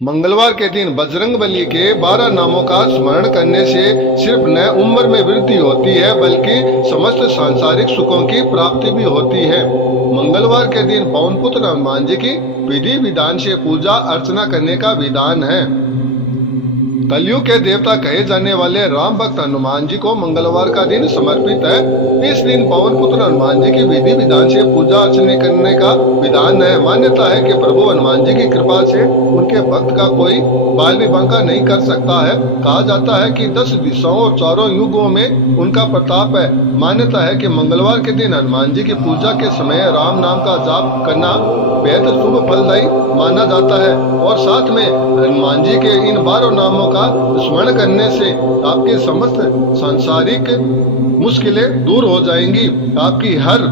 मंगलवार के दिन बजरंगबली के 12 नामों का स्मरण करने से सिर्फ न उम्र में वृद्धि होती है बल्कि समस्त सांसारिक सुखों की प्राप्ति भी होती है। मंगलवार के दिन पवन पुत्र हनुमान जी की विधि विधान से पूजा अर्चना करने का विधान है। कलयुग के देवता कहे जाने वाले राम भक्त हनुमान जी को मंगलवार का दिन समर्पित है। इस दिन पवन पुत्र हनुमान जी की विधि विधान से पूजा अर्चना करने का विधान है। मान्यता है कि प्रभु हनुमान जी की कृपा से उनके भक्त का कोई बाल विभंग नहीं कर सकता है। कहा जाता है कि 10 दिशाओं और चारों युगों में उनका प्रताप है। मान्यता है कि मंगलवार के दिन हनुमान जी की पूजा के समय राम नाम का जाप करना बेहद शुभ फलदायी माना जाता है और साथ में हनुमान जी के इन 12 नामों का स्मरण करने से आपके समस्त सांसारिक मुश्किलें दूर हो जाएंगी, आपकी हर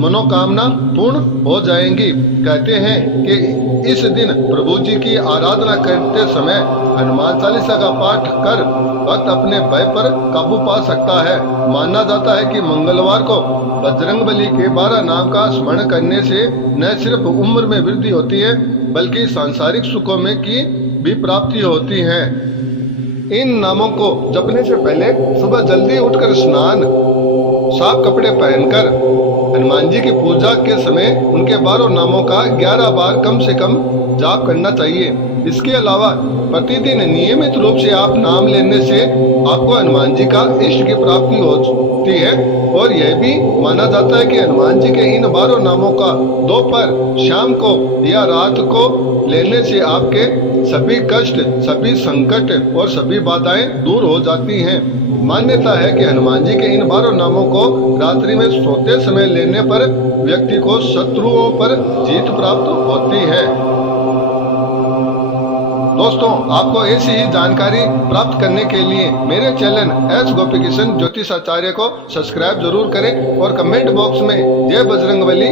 मनोकामना पूर्ण हो जाएंगी। कहते हैं कि इस दिन प्रभु जी की आराधना करते समय हनुमान चालीसा का पाठ कर भक्त अपने भय पर काबू पा सकता है। माना जाता है कि मंगलवार को बजरंगबली के 12 नाम का स्मरण करने से न सिर्फ उम्र में वृद्धि होती है बल्कि सांसारिक सुखों में की भी प्राप्ति होती है। इन नामों को जपने से पहले सुबह जल्दी उठकर स्नान, साफ कपड़े पहनकर हनुमान जी की पूजा के समय उनके 12 नामों का 11 बार कम से कम जाप करना चाहिए। इसके अलावा प्रतिदिन नियमित रूप से आप नाम लेने से आपको हनुमान जी का इष्ट की प्राप्ति होती है और यह भी माना जाता है कि हनुमान जी के इन 12 नामों का दोपहर, शाम को या रात को लेने से आपके सभी कष्ट, सभी संकट और सभी बाधाएं दूर हो जाती हैं। मान्यता है कि हनुमान जी के इन 12 नामों को रात्रि में सोते समय लेने पर व्यक्ति को शत्रुओं पर जीत प्राप्त होती है। दोस्तों, आपको ऐसी ही जानकारी प्राप्त करने के लिए मेरे चैनल एस गोपीकिशन ज्योतिषाचार्य को सब्सक्राइब जरूर करें और कमेंट बॉक्स में जय बजरंगबली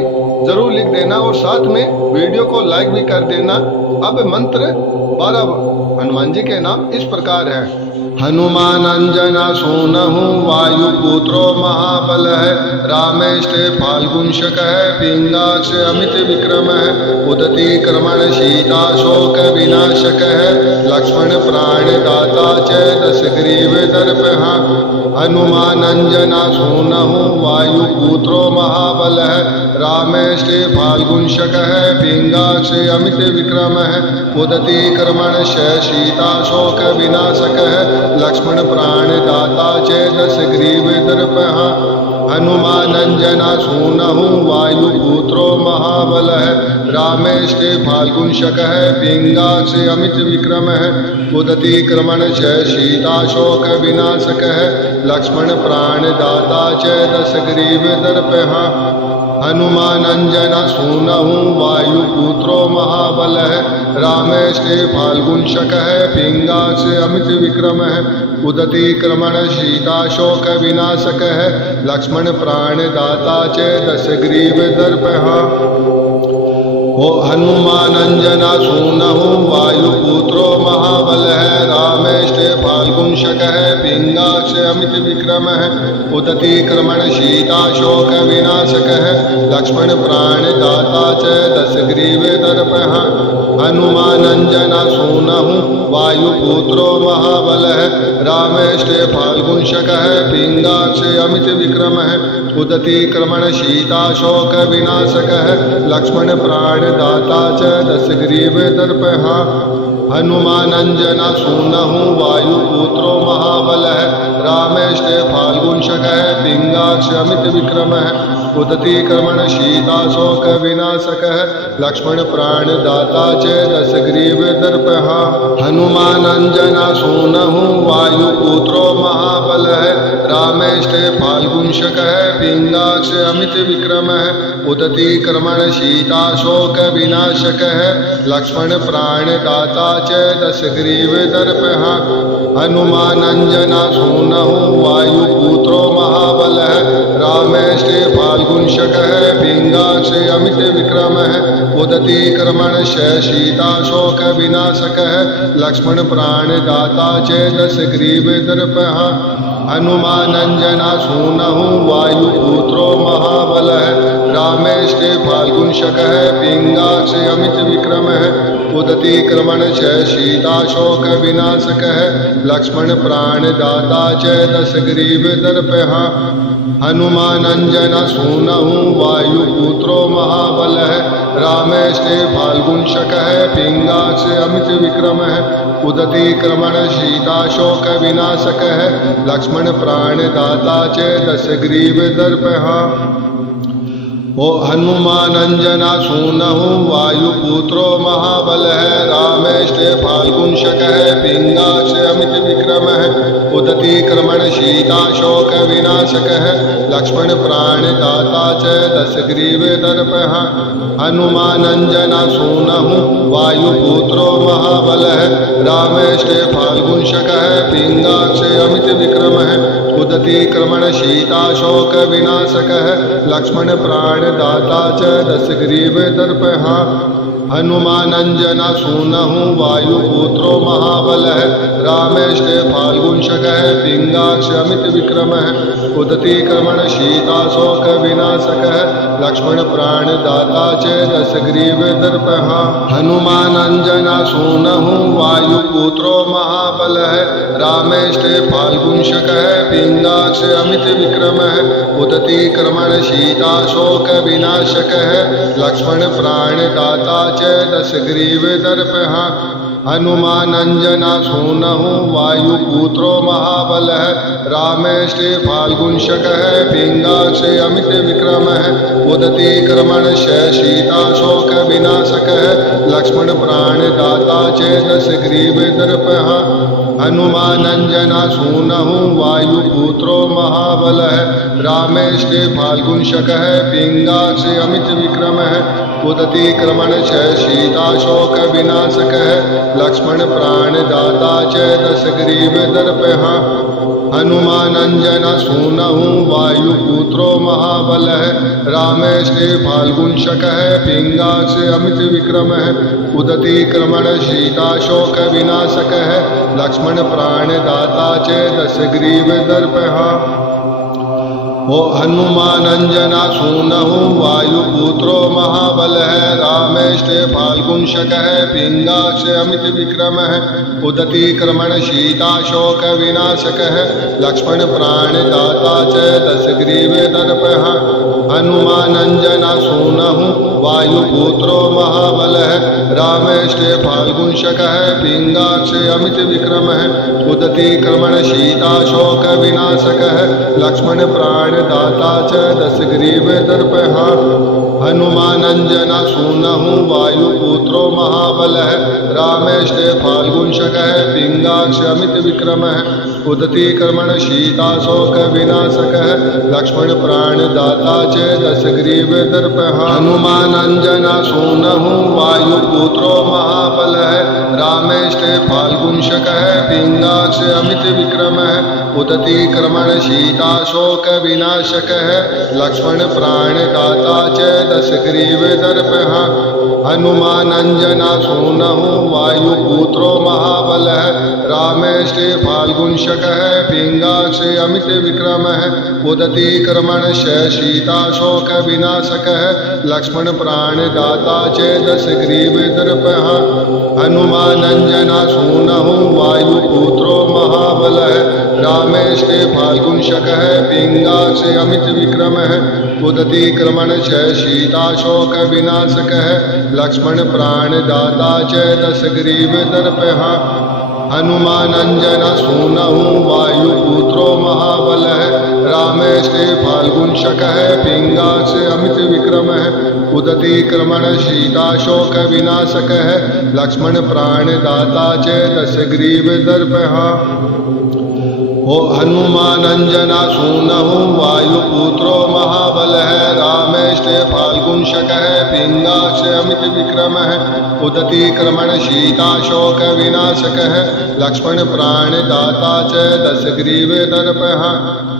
जरूर लिख देना और साथ में वीडियो को लाइक भी कर देना। अब मंत्र 12 हनुमान जी के नाम इस प्रकार है। हनुमान अंजना सोनहु वायुपुत्रो महाबल है, रामेष्टे फाल्गुंशक है, पिंगाक्ष अमित विक्रम है, उदती क्रमण सीता शोक विनाशक है, लक्ष्मण प्राण दाता च दस ग्रीव दर्प। हनुमान अंजना सोनहु वायुपुत्रो महाबल है, रामेष्टे फाल्गुंशक है, पिंगाक्ष अमित विक्रम है, उदती क्रमण सीता शोक विनाशक है, लक्ष्मण प्राण दाता च दस ग्रीव दर्प। हनुमान अंजना सूनहु वायुपुत्रो महाबल है, रामेष्टे फाल्गुंशक है, पिंगाक्ष अमित विक्रम है, उदती क्रमण सीता शोक विनाशक है, लक्ष्मण प्राण दाता च दस ग्रीव दर्प। हनुमान अंजना सूनहु वायुपुत्रो महाबल है, रामेष्टे फाल्गुंशक है, पिंगाक्ष अमित विक्रम है, उदती क्रमण सीता शोक विनाशक है, लक्ष्मण प्राण दाता च दस ग्रीव दर्प। हनुमान अंजना सूनहु वायुपुत्रो महाबल है, रामेष्टे फाल्गुंशक है, पिंगाक्ष अमित विक्रम है, उदती क्रमण सीता शोक विनाशक है, लक्ष्मण प्राण दाता च दस ग्रीव दर्प। हनुमान अंजना सूनहु वायुपुत्रो महाबल है, रामेष्टे फाल्गुंशक है, पिंगाक्ष अमित विक्रम है, उदती क्रमण सीता शोक विनाशक है, लक्ष्मण प्राण दाता च दस ग्रीव दर्प। हनुमान अंजना सूनहु वायुपुत्रो महाबल है, रामेष्टे फाल्गुंशक है, पिंगाक्ष अमित विक्रम है, उदती क्रमण सीता शोक विनाशक है, लक्ष्मण प्राण दाता च दस ग्रीव दर्प। हनुमान अंजना सूनहु वायुपुत्रो महाबल है, रामेष्टे फाल्गुंशक है, पिंगाक्ष अमित विक्रम है, उदती क्रमण सीता शोक विनाशक है, लक्ष्मण प्राण दाता च दस ग्रीव दर्प। हनुमान अंजना सूनहु वायुपुत्रो महाबल है, रामेष्टे फाल्गुंशक है, पिंगाक्ष अमित विक्रम है, उदती क्रमण सीता शोक विनाशक है, लक्ष्मण प्राण दाता च दस ग्रीव दर्प। हनुमान अंजना सूनहु वायुपुत्रो महाबल है, रामेष्टे फाल्गुंशक है, पिंगाक्ष अमित विक्रम है, उदती क्रमण क्षय सीता शोक विनाशक है। लक्ष्मण प्राण दाता च दस ग्रीव दर्पहा। हनुमान अंजन सूनहु वायुपुत्रो महाबल है। रामेष्टे फाल्गुन शक है पिंगाक्ष अमित विक्रम है। उदती क्रमण सीता शोक विनाशक है। लक्ष्मण प्राण दाता च दस ग्रीव दर्पहा। ओ हनुमान अंजना सूनहु वायुपुत्रो महाबल है। रामेष्टे फाल्गुन शक है पिंगाक्ष अमित विक्रम है। उदती क्रमण सीता शोक विनाशक है। लक्ष्मण प्राण दाता च दस ग्रीव दर्पहा। हनुमान अंजना सूनहु वायुपुत्रो महाबल है। रामेष्टे फाल्गुन शक है पिंगाक्ष अमित विक्रम है। उदती क्रमण सीता शोक विनाशक है। लक्ष्मण प्राण दाता च दस ग्रीव दर्पहा। हनुमान अंजना सूनहु वायुपुत्रो महाबल है। रामेष्टे फाल्गुन शक है पिंगाक्ष अमित विक्रम है। उदती क्रमण सीता शोक विनाशक है। लक्ष्मण प्राण दाता च दस ग्रीव दर्पहा। हनुमान अंजना सूनहु वायुपुत्रो महाबल है। रामेष्टे फाल्गुन शक है पिंगाक्ष अमित विक्रम है। उदती क्रमण सीता शोक विनाशक है। लक्ष्मण प्राण दाता च दस ग्रीव दर्पहा। हनुमान अंजना सूनहु वायुपुत्रो महाबल है। रामेष्टे फाल्गुन शक है पिंगाक्ष अमित विक्रम है। उदती क्रमण क्षय सीता शोक विनाशक है। लक्ष्मण प्राण दाता च दस ग्रीव दर्पहा। हनुमान अंजना सूनहु वायुपुत्रो महाबल है। रामेष्टे फाल्गुन शक है पिंगाक्ष अमित विक्रम है। उदती क्रमण क्षय सीता शोक विनाशक है। लक्ष्मण प्राण दाता च दस ग्रीव दर्पहा। हनुमान अंजना सूनहु वायुपुत्रो महाबल है। रामेष्टे फाल्गुन शक है पिंगाक्ष अमित विक्रम है। उदती क्रमण सीता शोक विनाशक है। लक्ष्मण प्राण दाता च दस ग्रीव दर्पहा। ओ हनुमान अंजना सूनहु वायुपुत्रो महाबल है। रामेष्टे फाल्गुन शक है पिंगाक्ष अमित विक्रम है। उदती क्रमण सीता शोक विनाशक है। लक्ष्मण प्राण दाता च दस ग्रीव दर्पहा। हनुमान अंजना सूनहु वायुपुत्रो महाबल है। रामेष्टे फाल्गुन शक है पिंगाक्ष अमित विक्रम है। उदती क्रमण सीता शोक विनाशक है। लक्ष्मण प्राण दाता च दस ग्रीव दर्पहा। हनुमान अंजना सूनहु वायुपुत्रो महाबल है। रामेष्टे फाल्गुन शक है पिंगाक्ष अमित विक्रम है। उदती क्रमण सीता शोक विनाशक है। लक्ष्मण प्राण दाता च दस ग्रीव दर्पहा। हनुमान अंजना सूनहु वायुपुत्रो महाबल है। रामेष्टे फाल्गुन शक है पिंगाक्ष अमित विक्रम है। उदती क्रमण सीता शोक विनाशक है। लक्ष्मण प्राण दाता च दस ग्रीव दर्पहा। हनुमान अंजना सूनहु वायुपुत्रो महाबल है। रामेष्टे फाल्गुन शक है पिंगाक्ष अमित विक्रम है। उदती क्रमण क्षय सीता शोक विनाशक है। लक्ष्मण प्राण दाता च दस ग्रीव दर्पहा। हनुमान अंजना सूनहु वायुपुत्रो महाबल है। रामेष्टे फाल्गुन शक है पिंगाक्ष अमित विक्रम है। उदती क्रमण क्षय सीता शोक विनाशक है। लक्ष्मण प्राण दाता च दस ग्रीव दर्पहा। हनुमान अंजना सूनहु वायुपुत्रो महाबल है। रामेष्टे फाल्गुन शक है पिंगाक्ष अमित विक्रम है। उदती क्रमण सीता शोक विनाशक है। लक्ष्मण प्राण दाता च दस ग्रीव दर्पहा। ओ हनुमान अंजना सूनहु वायुपुत्रो महाबल है। रामेष्टे फाल्गुन शक है पिंगाक्ष अमित विक्रम है। उदती क्रमण सीता शोक विनाशक है। लक्ष्मण प्राण दाता च दस ग्रीव दर्पहा।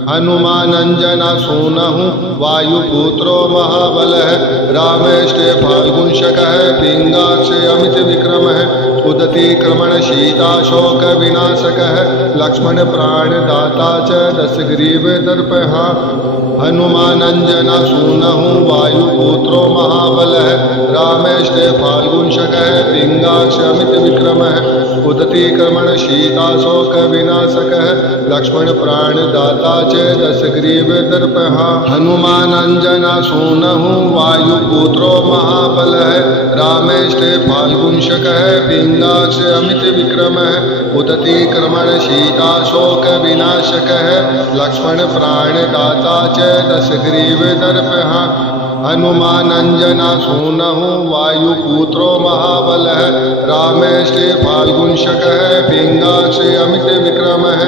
हनुमान अंजना सूनहु वायुपुत्रो महाबल है। रामेष्टे फाल्गुन शक है पिंगाक्ष अमित विक्रम है। उदती कर्मण शीताशोक विनाशकः लक्ष्मण प्राणदाता च दशग्रीव दर्पः हनुमानंजना सूनहु वायुपुत्रो महाबलः रामेष्टे फाल्गुंशकः पिंगाक्षमित विक्रमः उदती कर्मण शीताशोक विनाशकः लक्ष्मण प्राणदाता च दशग्रीव दर्पः हनुमानंजना सूनहु वायुपुत्रो महाबलः रामेष्टे फाल्गुंशकः पिंगाक्षमित विक्रमः उदती कर्मण शीताशोक विनाशकः लक्ष्मण प्राणदाता च दशग्रीव दर्पः हनुमानंजना सूनहु वायुपुत्रो महाबलः रामेष्टे फाल्गुंशकः पिंगाक्षमित विक्रमः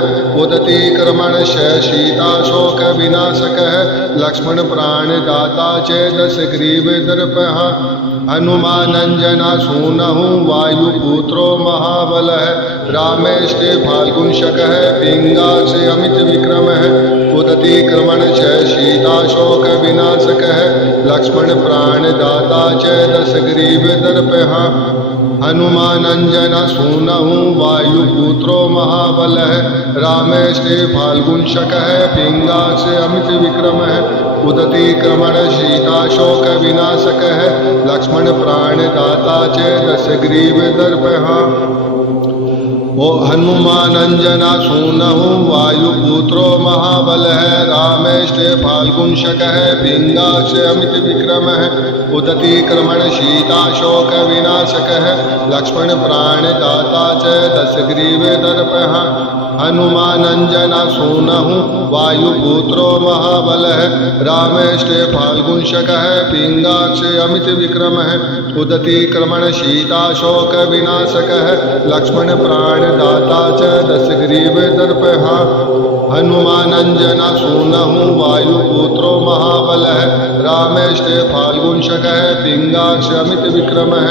उदती कर्मण शीताशोक विनाशकः लक्ष्मण प्राणदाता च दशग्रीव दर्पः हनुमानंजना सूनहु वायुपुत्रो महाबलः रामेष्टे फाल्गुंशकः पिंगाक्षमित विक्रमः उदती कर्मण शीताशोक विनाशकः लक्ष्मण प्राणदाता च दशग्रीव दर्पः हनुमानंजना सूनहु वायुपुत्रो महाबलः रामेष्टे फाल्गुंशकः पिंगाक्षमित विक्रमः उदती कर्मण शीताशोक विनाशकः लक्ष्मण प्राणदाता च दशग्रीव दर्पः ओ हनुमानंजना सूनहु वायुपुत्रो महाबलः रामेष्टे फाल्गुंशकः पिंगाक्षमित विक्रमः उदती कर्मण शीताशोक विनाशकः लक्ष्मण प्राणदाता च दशग्रीव दर्पः हनुमानंजना सूनहु वायुपुत्रो महाबलः रामेष्टे फाल्गुंशकः पिंगाक्षमित विक्रमः उदती कर्मण शीताशोक विनाशकः लक्ष्मण प्राणदाता च दशग्रीव दर्पः हनुमानंजना सूनहु वायुपुत्रो महाबलः रामेष्टे फाल्गुंशकः पिंगाक्षमित विक्रमः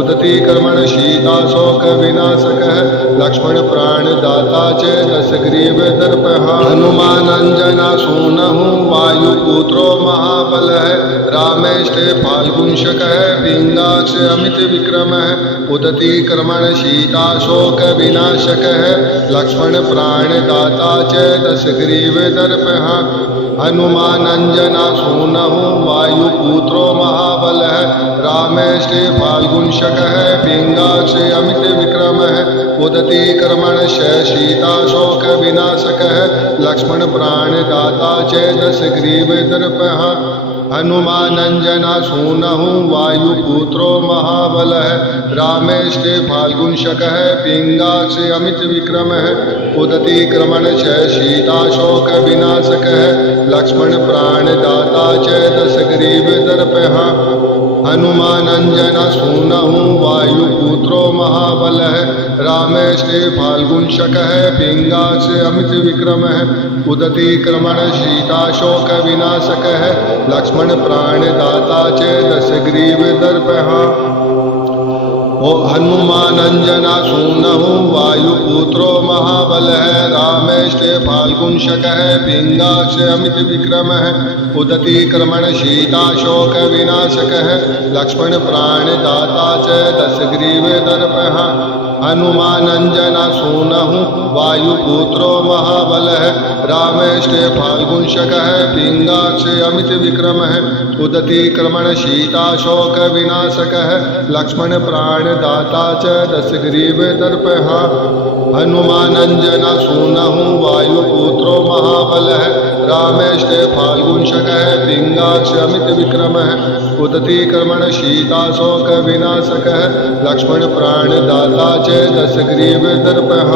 उदती कर्मण शीताशोक विनाशकः लक्ष्मण प्राणदाता च दशग्रीव दर्पः हनुमानंजना सूनहु वायुपुत्रो महाबलः रामेष्टे फाल्गुंशकः पिंगाक्षमित विक्रमः उदती कर्मण शीताशोक विनाशकः लक्ष्मण प्राणदाता च दशग्रीव दर्पः हनुमानंजना सूनहु वायुपुत्रो महाबलः रामेष्टे फाल्गुंशकः पिंगाक्षमित विक्रमः उदती कर्मण शीताशोक विनाशकः लक्ष्मण प्राणदाता च दशग्रीव दर्पः हनुमानंजना सूनहु वायुपुत्रो महाबलः रामेष्टे फाल्गुंशकः पिंगाक्षमित विक्रमः उदती कर्मण शीताशोक विनाशकः लक्ष्मण प्राणदाता च दशग्रीव दर्पः हनुमानंजना सूनहु वायुपुत्रो महाबलः रामेष्टे फाल्गुंशकः पिंगाक्षमित विक्रमः उदती कर्मण शीताशोक विनाशकः लक्ष्मण प्राणदाता च दशग्रीव दर्पः ओ हनुमानंजना सूनहु वायुपुत्रो महाबलः रामेष्टे फाल्गुंशकः पिंगाक्षमित विक्रमः उदती कर्मण शीताशोक विनाशकः लक्ष्मण प्राणदाता च दशग्रीव दर्पः हनुमानंजना सूनहु वायुपुत्रो महाबलः रामेष्टे फाल्गुंशकः पिंगाक्षमित विक्रमः उदती कर्मण शीताशोक विनाशकः लक्ष्मण प्राणदाता च दशग्रीव दर्पः हनुमानंजना सूनहु वायुपुत्रो महाबलः रामेष्टे फाल्गुंशकः पिंगाक्षमित विक्रमः उदती कर्मण शीताशोक विनाशकः लक्ष्मण प्राणदाता च दशग्रीव दर्पः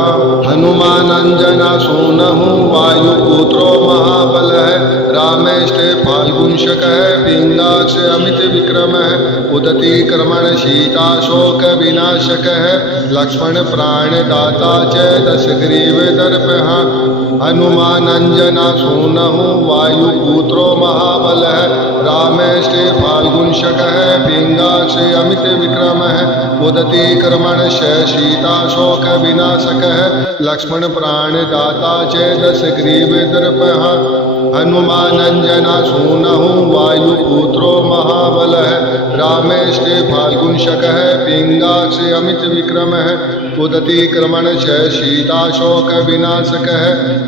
हनुमानंजना सूनहु वायुपुत्रो महाबलः रामेष्टे फाल्गुंशकः पिंगाक्षमित विक्रमः उदती कर्मण शीताशोक विनाशकः लक्ष्मण प्राणदाता च दशग्रीव दर्पः हनुमानंजना सूनहु वायुपुत्रो महाबलः रामेष्टे फाल्गुंशकः पिंगाक्षमित विक्रमः उदती कर्मण शीताशोक विनाशकः लक्ष्मण प्राणदाता च दशग्रीव दर्पः हनुमानंजना सूनहु वायुपुत्रो महाबलः रामेष्टे फाल्गुनशकः पिंगाक्ष अमित विक्रमः उदती क्रमणशः सीताशोक विनाशकः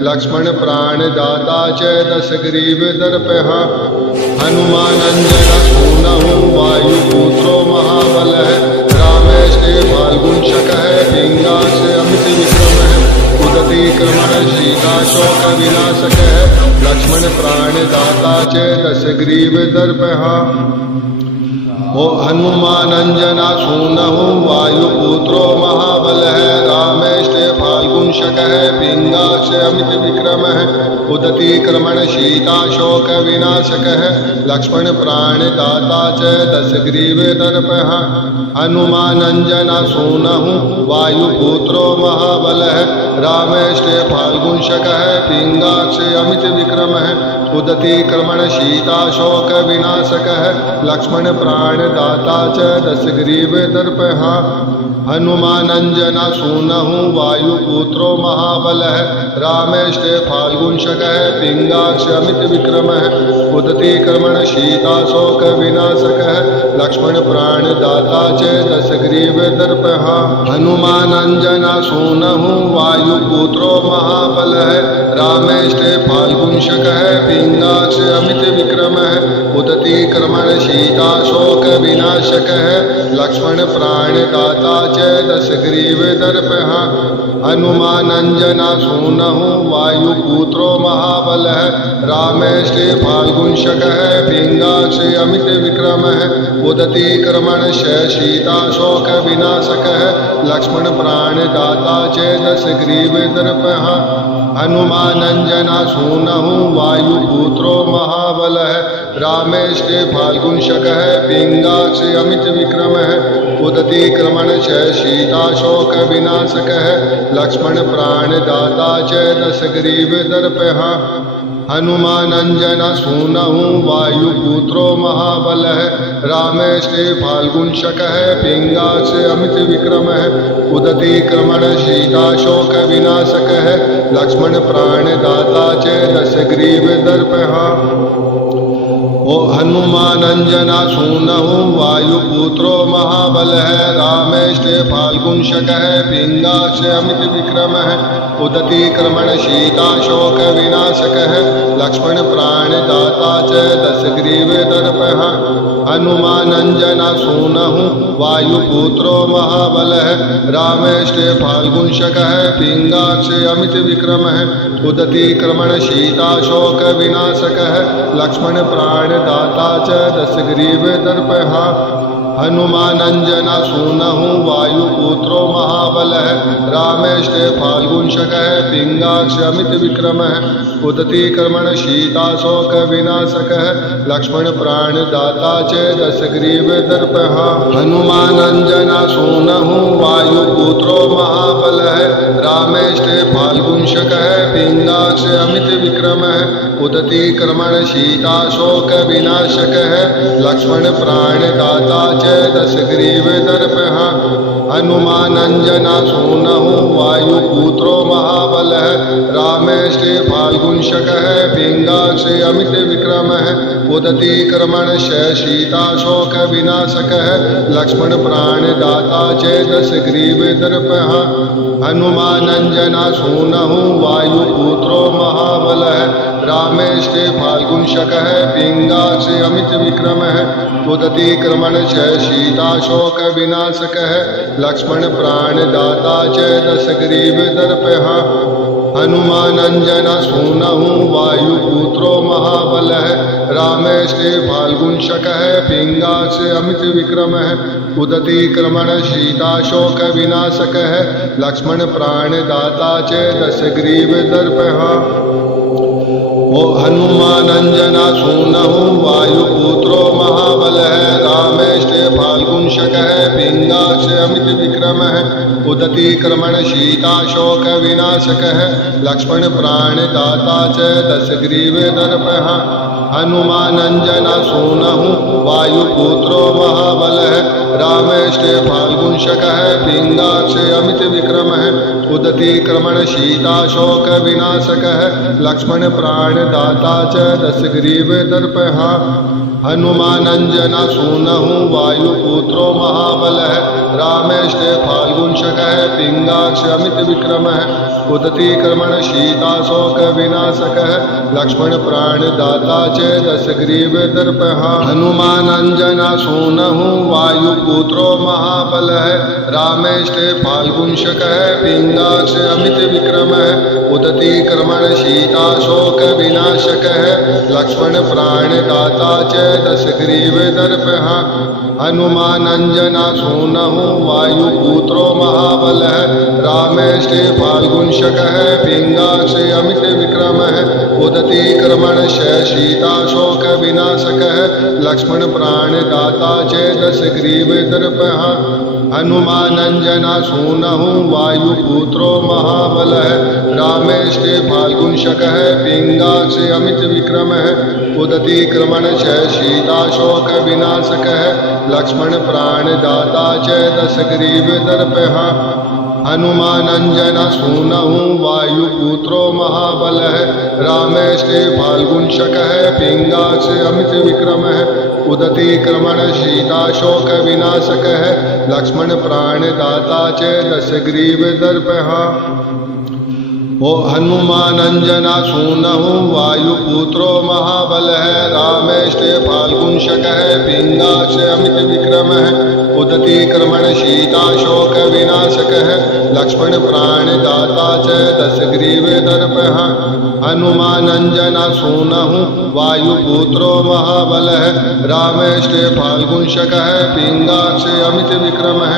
लक्ष्मण प्राणदाता च दशग्रीवदर्पः हनुमानंजना सूनहु वायुपुत्रो महाबलः रामेष्टे फाल्गुनशकः पिंगाक्ष अमित विक्रमः उदती क्रमण सीताशोक विनाशकः लक्ष्मण प्राणदाता च दशग्रीवदर्पः ओ हनुमानंजना सूनहु वायुपुत्रो महाबलः रामेष्टे फाल्गुनशकः पिंगाक्ष अमित विक्रमः उदती क्रमण सीताशोक विनाशकः लक्ष्मण प्राणदाता च दशग्रीवदर्पः हनुमानंजना सूनहु वायुपुत्रो महाबलः रामेष्टे फाल्गुनशकः पिंगाक्ष अमित विक्रमः उदती क्रमण सीताशोक विनाशकः लक्ष्मण प्राणदाता च दशग्रीवदर्पः हनुमानंजना सूनहु वायुपुत्रो महाबलः रामेष्टे फाल्गुनशकः पिंगाक्ष अमित विक्रमः उदती क्रमण सीताशोक विनाशकः लक्ष्मण प्राणदाता च दशग्रीवदर्पः हनुमानंजना सूनहु वायुपुत्रो महाबलः रामेष्टे फाल्गुनशकः पिंगाक्ष अमित विक्रमः उदती क्रमण सीताशोक विनाशकः लक्ष्मण प्राणदाता च दशग्रीवदर्पः हनुमानंजना सूनहु वायुपुत्रो महाबलः रामेष्टे फाल्गुनशकः पिंगाक्ष अमित विक्रमः उदती क्रमण सीताशोक विनाशकः लक्ष्मण प्राणदाता च दशग्रीवदर्पः हनुमानंजना सूनहु वायुपुत्रो महाबलः रामेष्टे फाल्गुनशकः पिंगाक्ष अमित विक्रमः उदती क्रमण सीताशोक विनाशकः लक्ष्मण प्राणदाता च दशग्रीवदर्पः हनुमानंजना सूनहु वायुपुत्रो महाबलः रामेष्टे फाल्गुनशकः पिंगाक्ष अमित विक्रमः उदती क्रमण सीताशोक विनाशकः लक्ष्मण प्राणदाता च दशग्रीवदर्पः ओ हनुमानंजना सूनहु वायुपुत्रो महाबलः रामेष्टे फाल्गुनशकः पिंगाक्ष अमित विक्रमः उदती क्रमण सीताशोक विनाशकः लक्ष्मण प्राणदाता च दशग्रीवदर्पः हनुमानंजना सूनहु वायुपुत्रो महाबलः रामेष्टे फाल्गुनशकः पिंगाक्ष अमित विक्रमः उदती क्रमण सीताशोक विनाशकः लक्ष्मण प्राणदाता च दशग्रीवदर्पः हनुमानंजना सूनहु वायुपुत्रो महाबलः रामेष्टे फाल्गुनशकः पिंगाक्ष अमित विक्रमः उदती क्रमण सीताशोक विनाशकः लक्ष्मण प्राणदाता च दशग्रीवदर्पः हनुमानंजना सूनहु वायुपुत्रो महाबलः रामेष्टे फाल्गुनशकः पिंगाक्ष अमित विक्रमः उदती क्रमण सीताशोक विनाशकः लक्ष्मण प्राणदाता च दशग्रीवदर्पः हनुमानंजना सूनहु वायुपुत्रो महाबलः रामेष्टे फाल्गुनशकः पिंगाक्ष अमित विक्रमः उदती क्रमण सीताशोक विनाशकः लक्ष्मण प्राणदाता च दशग्रीवदर्पः हनुमानंजना सूनहु वायुपुत्रो महाबलः रामेष्टे फाल्गुनशकः पिंगाक्ष अमित विक्रमः उदती क्रमण सीताशोक विनाशकः लक्ष्मण प्राणदाता च दशग्रीवदर्पः हनुमानंजना सूनहु वायुपुत्रो महाबलः रामेष्टे फाल्गुनशकः पिंगाक्ष अमित विक्रमः उदती क्रमण सीताशोक विनाशकः लक्ष्मण प्राणदाता च दशग्रीवदर्पः ओ हनुमानंजना सूनहु वायुपुत्रो महाबलः रामेष्टे फाल्गुनशकः पिंगाक्ष अमित विक्रमः उदती क्रमण सीताशोक विनाशकः लक्ष्मण प्राणदाता च दशग्रीवदर्पः हनुमानंजना सूनहु वायुपुत्रो महाबलः रामेष्टे फाल्गुंशकः पिंगाक्ष अमित विक्रमः उदती क्रमण शीताशोक विनाशकः लक्ष्मण प्राणदाता च दशग्रीव दर्पः हनुमानंजना सूनहु वायुपुत्रो महाबलः रामेष्टे फाल्गुंशकः पिंगाक्ष अमित विक्रमः उदती क्रमण शीताशोक विनाशकः लक्ष्मण प्राणदाता च दशग्रीव दर्पः हनुमानंजना सूनहु वायुपुत्रो महाबलः रामेष्टे फाल्गुंशकः पिंगाक्ष अमित विक्रमः उदती क्रमण शीताशोक विनाशकः लक्ष्मण प्राणदाता च दशग्रीव दर्पः हनुमानंजना सूनहु वायुपुत्रो महाबलः रामेष्टे फाल्गुंशकः पिंगाक्ष अमित विक्रमः उदती क्रमण शीताशोक विनाशकः लक्ष्मण प्राणदाता च दशग्रीव दर्पः हनुमानंजना सूनहु वायुपुत्रो महाबलः रामेष्टे फाल्गुंशकः पिंगाक्ष अमित विक्रमः उदती क्रमण शीताशोक विनाशकः लक्ष्मण प्राणदाता च दशग्रीव दर्पः हनुमानंजना सूनहु वायुपुत्रो महाबलः रामेष्टे फाल्गुंशकः पिंगाक्ष अमित विक्रमः उदती क्रमण शीताशोक विनाशकः लक्ष्मण प्राणदाता च दशग्रीव दर्पः ओ हनुमानंजना सूनहु वायुपुत्रो महाबलः रामेष्टे फाल्गुंशकः पिंगाक्ष अमित विक्रमः उदती क्रमण शीताशोक विनाशकः लक्ष्मण प्राणदाता च दशग्रीव दर्पः हनुमानंजना सूनहु वायुपुत्रो महाबलः रामेष्टे फाल्गुंशकः पिंगाक्ष अमित विक्रमः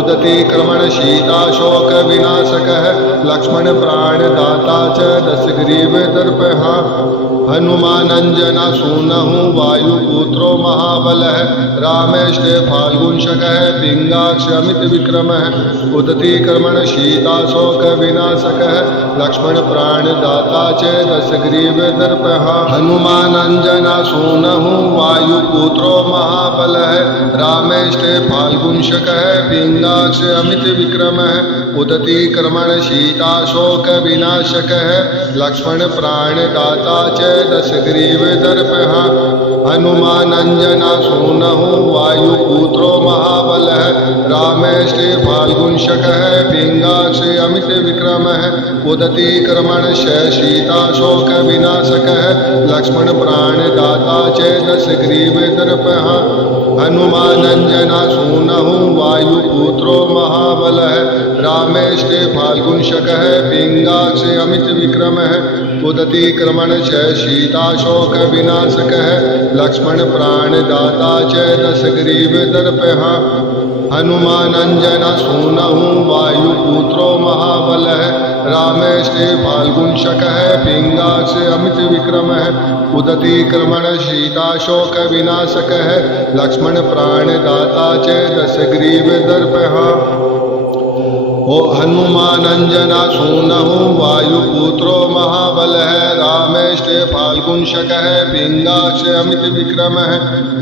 उदती क्रमण शीताशोक विनाशकः लक्ष्मण प्राणदाता च दशग्रीव दर्पः हनुमानंजना सूनहु वायुपुत्रो महाबलः रामेष्टे फाल्गुंशकः पिंगाक्ष अमित विक्रमः उदती क्रमण शीताशोक विनाशकः लक्ष्मण प्राणदाता च दशग्रीव दर्पः हनुमानंजना सूनहु वायुपुत्रो महाबलः रामेष्टे फाल्गुंशकः पिंगाक्ष अमित विक्रमः उदती क्रमण शीताशोक विनाशकः लक्ष्मण प्राणदाता च दशग्रीव दर्पः हनुमानंजना सूनहु वायुपुत्रो महाबलः रामेष्टे फाल्गुंशकः पिंगाक्ष अमित विक्रमः उदती क्रमण शीताशोक विनाशकः लक्ष्मण प्राणदाता च दशग्रीव दर्पः हनुमानंजना सूनहु वायुपुत्रो महाबलः रामेष्टे फाल्गुंशकः पिंगाक्ष अमित विक्रमः उदती क्रमण शीताशोक विनाशकः लक्ष्मण प्राणदाता च दशग्रीव दर्पः हनुमानंजना सूनहु वायुपुत्रो महाबलः रामेष्टे फाल्गुंशकः पिंगाक्ष अमित विक्रमः उदती क्रमण शीताशोक विनाशकः लक्ष्मण प्राणदाता च दशग्रीव दर्पः ओ हनुमानंजना सूनहु वायुपुत्रो महाबलः रामेष्टे फाल्गुंशकः पिंगाक्ष अमित विक्रमः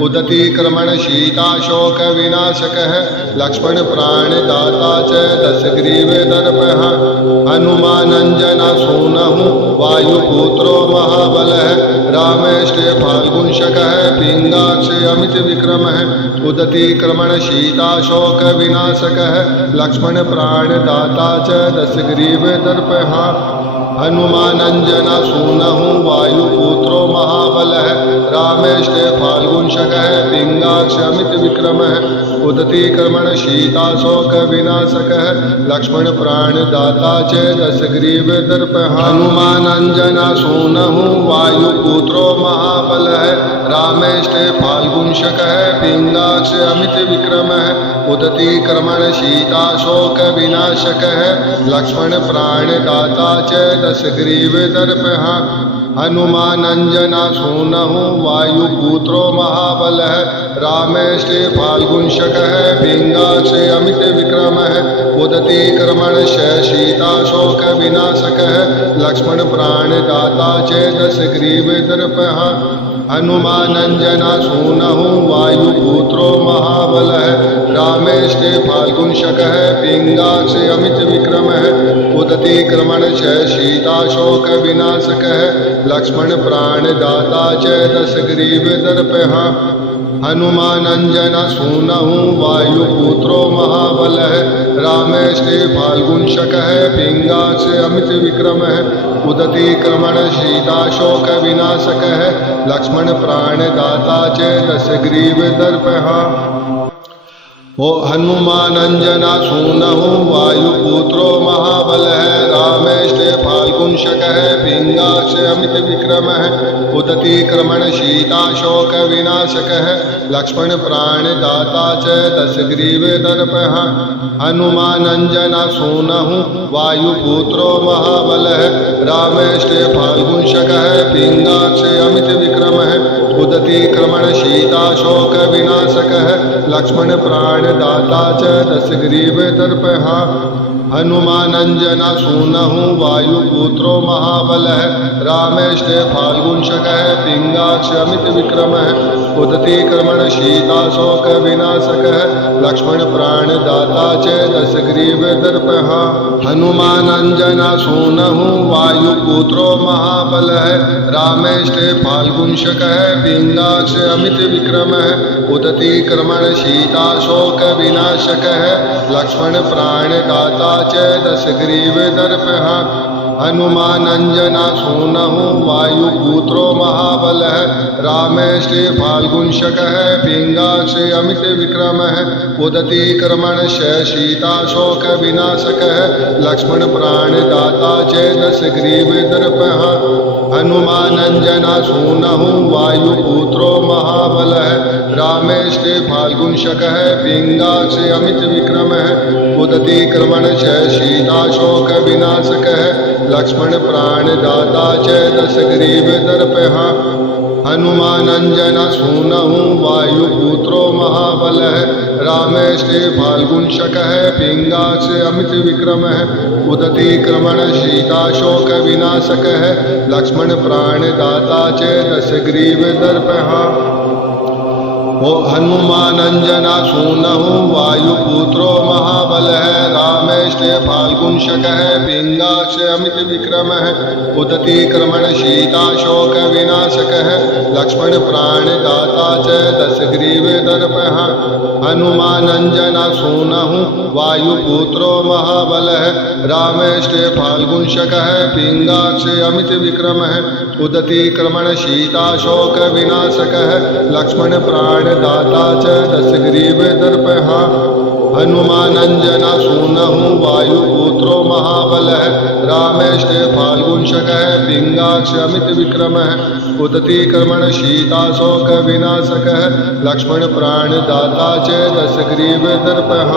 उदती क्रमण शीताशोक विनाशकः लक्ष्मण प्राणदाता च दशग्रीव दर्पः हनुमानंजना सूनहु वायुपुत्रो महाबलः रामेष्टे फाल्गुंशकः पिंगाक्ष अमित विक्रमः उदती क्रमण शीताशोक विनाशकः लक्ष्मण प्राणदाता च दशग्रीव दर्पः हनुमानंजना सूनहु वायुपुत्रो महाबलः रामेष्टे फाल्गुंशकः पिंगाक्ष अमित विक्रमः उदती क्रमण शीताशोक विनाशकः लक्ष्मण प्राणदाता च दशग्रीव दर्पः हनुमानंजना सूनहु वायुपुत्रो महाबलः रामेष्टे फाल्गुंशकः पिंगाक्ष अमित विक्रमः उदती क्रमण शीताशोक विनाशकः लक्ष्मण प्राणदाता च दशग्रीव दर्पः हनुमानंजना सूनहु वायुपुत्रो महाबलः रामेष्टे फाल्गुंशकः पिंगाक्ष अमित विक्रमः उदती क्रमण शीताशोक विनाशकः लक्ष्मण प्राणदाता च दशग्रीव दर्पः हनुमानंजना सूनहु वायुपुत्रो महाबलः रामेष्टे फाल्गुनशकः पिंगाक्ष अमित विक्रमः उदती क्रमणश शीताशोकविनाशकः लक्ष्मण प्राणदाता च दशग्रीवदर्पः हनुमानंजना सूनहु वायुपुत्रो महाबलः रामेष्टे फाल्गुनशकः पिंगाक्ष अमित विक्रमः उदती क्रमण शीताशोकविनाशकः लक्ष्मण प्राणदाता च दशग्रीवदर्पः ओ हनुमानंजना सूनहु वायुपुत्रो महाबलः रामेष्टे फाल्गुनशकः पिंगाक्ष अमित विक्रमः उदती क्रमण शीताशोकविनाशकः लक्ष्मण प्राणदाता च दशग्रीवदर्पः हनुमानंजना सूनहु वायुपुत्रो महाबलः रामेष्टे फाल्गुनशकः पिंगाक्ष अमित विक्रमः उदती क्रमण शीताशोकविनाशकः लक्ष्मण प्राणदाता च दशग्रीवदर्पः हनुमानंजना सूनहु वायुपुत्रो महाबलः रामेष्टे फाल्गुनशकः पिंगाक्ष अमित विक्रमः उदती क्रमण शीताशोकविनाशकः लक्ष्मण प्राणदाता च दशग्रीवदर्पः हनुमानंजना सूनहु वायुपुत्रो महाबलः रामेष्टे फाल्गुनशकः पिंगाक्ष अमित विक्रमः उदती क्रमण शीताशोकविनाशकः लक्ष्मण प्राणदाता च दशग्रीवदर्पः हनुमानंजना सूनहु वायुपुत्रो महाबलः रामेष्टे फाल्गुनशकः पिंगाक्ष अमित विक्रमः उदती क्रमण शीताशोकविनाशकः लक्ष्मण प्राणदाता च दशग्रीवदर्पः हनुमानंजना सूनहु वायुपुत्रो महाबलः रामेष्टे फाल्गुनशकः पिंगाक्ष अमित विक्रमः उदती क्रमण शीताशोकविनाशकः लक्ष्मण प्राणदाता च दशग्रीवदर्पः हनुमानंजना सूनहु वायुपुत्रो महाबलः रामेष्टे फाल्गुनशकः पिंगाक्ष अमित विक्रमः उदती क्रमण शीताशोकविनाशकः लक्ष्मण प्राणदाता च दशग्रीवदर्पः ओ हनुमानंजना सूनहु वायुपुत्रो महाबलः रामेष्टे फाल्गुनशकः पिंगाक्ष अमित विक्रमः उदती क्रमण शीताशोकविनाशकः लक्ष्मण प्राणदाता च दशग्रीवदर्पः हनुमानंजना सूनहु वायुपुत्रो महाबलः रामेष्टे फाल्गुनशकः पिंगाक्ष अमित विक्रमः उदती क्रमण शीताशोकविनाशकः लक्ष्मण प्राणदाता च दशग्रीवदर्पः हनुमानंजना सूनहु वायुपुत्रो महाबलः रामेष्टे फाल्गुनशकः पिंगाक्ष अमित विक्रमः उदती क्रमण शीताशोकविनाशकः लक्ष्मण प्राणदाता च दशग्रीवदर्पः।